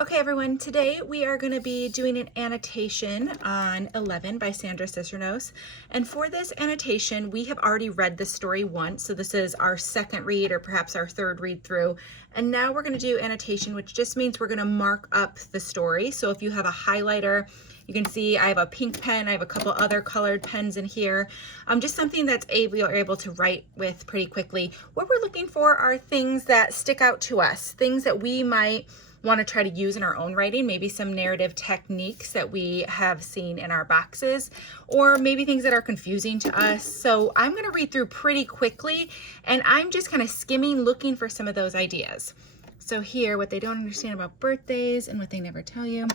Okay, everyone, today we are going to be doing an annotation on 11 by Sandra Cicernos. And for this annotation, we have already read the story once. So this is our second read or perhaps our third read through. And now we're going to do annotation, which just means we're going to mark up the story. So if you have a highlighter, you can see I have a pink pen. I have a couple other colored pens in here. Just something that's you're able to write with pretty quickly. What we're looking for are things that stick out to us, things that we might want to try to use in our own writing, maybe some narrative techniques that we have seen in our boxes, or maybe things that are confusing to us. So I'm going to read through pretty quickly, and I'm just kind of skimming, looking for some of those ideas. So here, what they don't understand about birthdays and what they never tell you.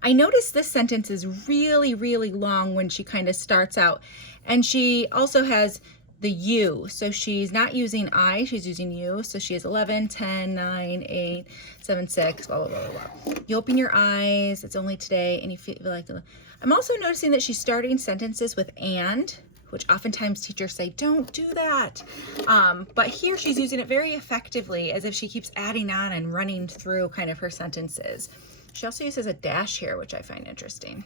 I noticed this sentence is really, really long when she kind of starts out, and she also has the you, so she's not using I, she's using you. So she has 11, 10, 9, 8, 7, 6, blah, blah, blah, blah, blah. You open your eyes, it's only today, and you feel like I'm also noticing that she's starting sentences with and, which oftentimes teachers say, don't do that. But here she's using it very effectively, as if she keeps adding on and running through kind of her sentences. She also uses a dash here, which I find interesting.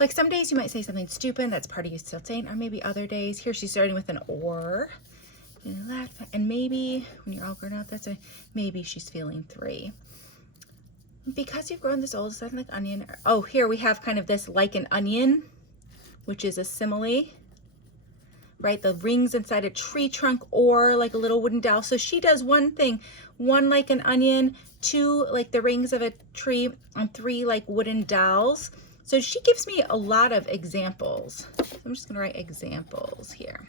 Like some days you might say something stupid, that's part of you still saying, or maybe other days. Here she's starting with an or. And maybe when you're all grown up, that's a maybe she's feeling 3. Because you've grown this old, it's like onion. Oh, here we have kind of this like an onion, which is a simile, right? The rings inside a tree trunk or like a little wooden dowel. So she does one thing, 1 like an onion, 2 like the rings of a tree, and 3 like wooden dowels. So she gives me a lot of examples. So I'm just gonna write examples here.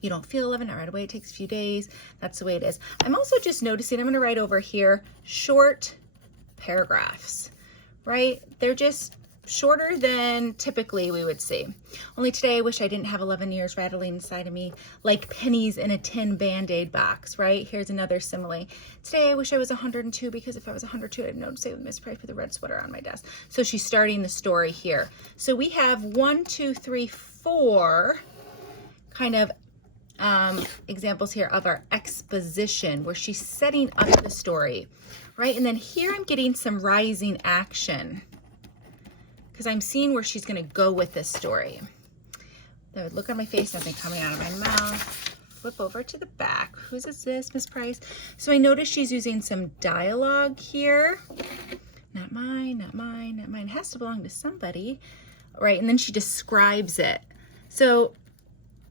You don't feel 11 right away, it takes a few days. That's the way it is. I'm also just noticing, I'm gonna write over here, short paragraphs, right? They're just shorter than typically we would see. Only today I wish I didn't have 11 years rattling inside of me like pennies in a tin Band-Aid box, right? Here's another simile. Today I wish I was 102 because if I was 102 I'd know to say with Miss Price put the red sweater on my desk. So she's starting the story here. So we have 1, 2, 3, 4 kind of examples here of our exposition where she's setting up the story, right? And then here I'm getting some rising action, because I'm seeing where she's going to go with this story. I would look on my face, nothing coming out of my mouth. Flip over to the back. Whose is this, Miss Price? So I notice she's using some dialogue here. Not mine, not mine, not mine. It has to belong to somebody, right? And then she describes it. So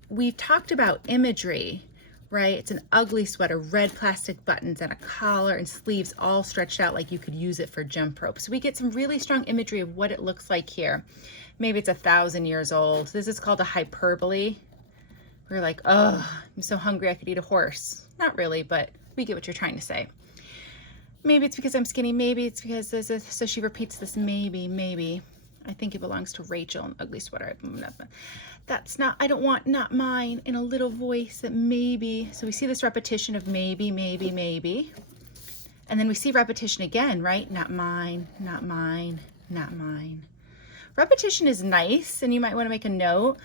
we've talked about imagery, right? It's an ugly sweater, red plastic buttons and a collar and sleeves all stretched out like you could use it for jump rope. So we get some really strong imagery of what it looks like here. Maybe it's 1,000 years old. This is called a hyperbole. We're like, oh, I'm so hungry I could eat a horse. Not really, but we get what you're trying to say. Maybe it's because I'm skinny. Maybe it's because this is, so she repeats this maybe, maybe. I think it belongs to Rachel, an ugly sweater. That's not, I don't want not mine, in a little voice that maybe. So we see this repetition of maybe, maybe, maybe. And then we see repetition again, right? Not mine, not mine, not mine. Repetition is nice, and you might want to make a note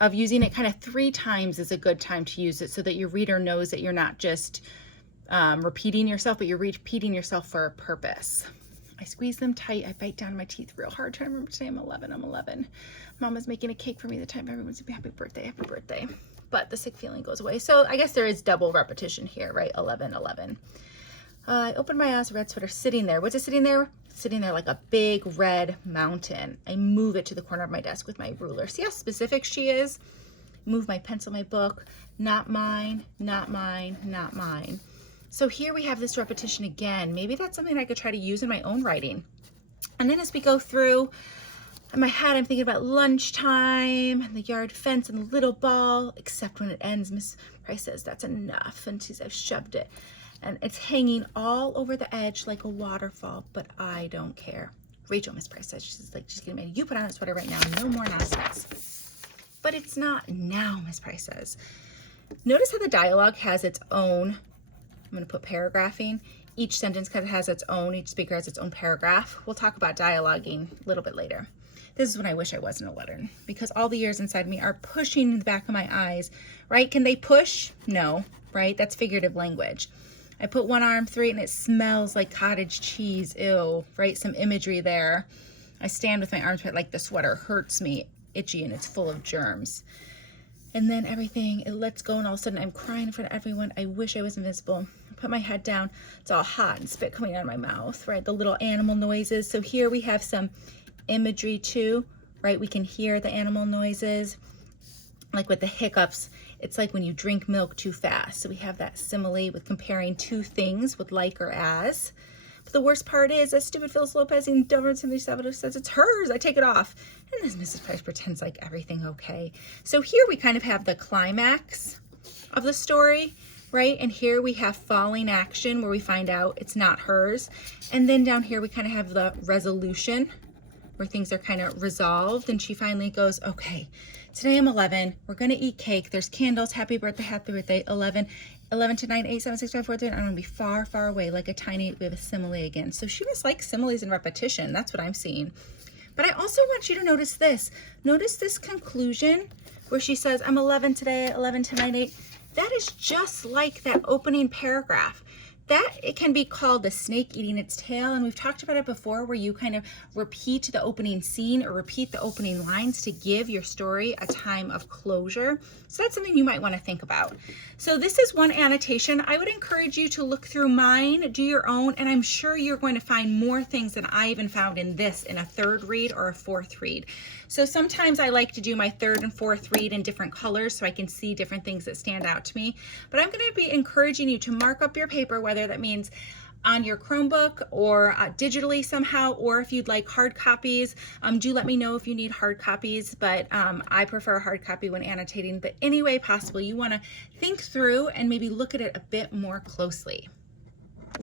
of using it kind of 3 times is a good time to use it so that your reader knows that you're not just repeating yourself, but you're repeating yourself for a purpose. I squeeze them tight. I bite down my teeth real hard, trying to remember to say I'm 11, I'm 11. Mama's making a cake for me the time everyone's saying happy birthday, happy birthday. But the sick feeling goes away. So I guess there is double repetition here, right? 11, 11. I open my eyes, red sweater sitting there. What's it sitting there? Sitting there like a big red mountain. I move it to the corner of my desk with my ruler. See how specific she is? Move my pencil, my book. Not mine, not mine, not mine. So here we have this repetition again. Maybe that's something I could try to use in my own writing. And then as we go through, in my head, I'm thinking about lunchtime, and the yard fence, and the little ball, except when it ends, Miss Price says, that's enough. And she says, I've shoved it. And it's hanging all over the edge like a waterfall, but I don't care. Rachel, Miss Price says, she's like, she's getting mad. You put on a sweater right now, no more nonsense. But it's not now, Miss Price says. Notice how the dialogue has its own, I'm going to put paragraphing. Each sentence kind of has its own, each speaker has its own paragraph. We'll talk about dialoguing a little bit later. This is when I wish I wasn't 11, because all the ears inside me are pushing in the back of my eyes, right? Can they push? No, right? That's figurative language. I put one arm through it and it smells like cottage cheese. Ew, right? Some imagery there. I stand with my arms spread like the sweater hurts me, itchy, and it's full of germs. And then everything, it lets go, and all of a sudden I'm crying in front of everyone. I wish I was invisible. I put my head down. It's all hot and spit coming out of my mouth, right? The little animal noises. So here we have some imagery too, right? We can hear the animal noises, like with the hiccups. It's like when you drink milk too fast. So we have that simile with comparing two things with like or as. But the worst part is that stupid Phyllis Lopez in Dover says it's hers. I take it off. And then Mrs. Price pretends like everything okay. So here we kind of have the climax of the story, right? And here we have falling action where we find out it's not hers. And then down here we kind of have the resolution where things are kind of resolved. And she finally goes, okay, today I'm 11. We're going to eat cake. There's candles. Happy birthday, 11. 11 to 9, 8, 7, 6, 5, 4, 3. I'm going to be far, far away, like a tiny, we have a simile again. So she was like similes and repetition. That's what I'm seeing. But I also want you to notice this. Notice this conclusion where she says, I'm 11 today, 11 to 9, 8. That is just like that opening paragraph. That it can be called the snake eating its tail, and we've talked about it before where you kind of repeat the opening scene or repeat the opening lines to give your story a time of closure. So that's something you might want to think about. So this is one annotation. I would encourage you to look through mine, do your own, and I'm sure you're going to find more things than I even found in this in a third read or a fourth read. So sometimes I like to do my third and fourth read in different colors so I can see different things that stand out to me. But I'm going to be encouraging you to mark up your paper, whether that means on your Chromebook or digitally somehow, or if you'd like hard copies, do let me know if you need hard copies, but I prefer a hard copy when annotating. But any way possible, you want to think through and maybe look at it a bit more closely.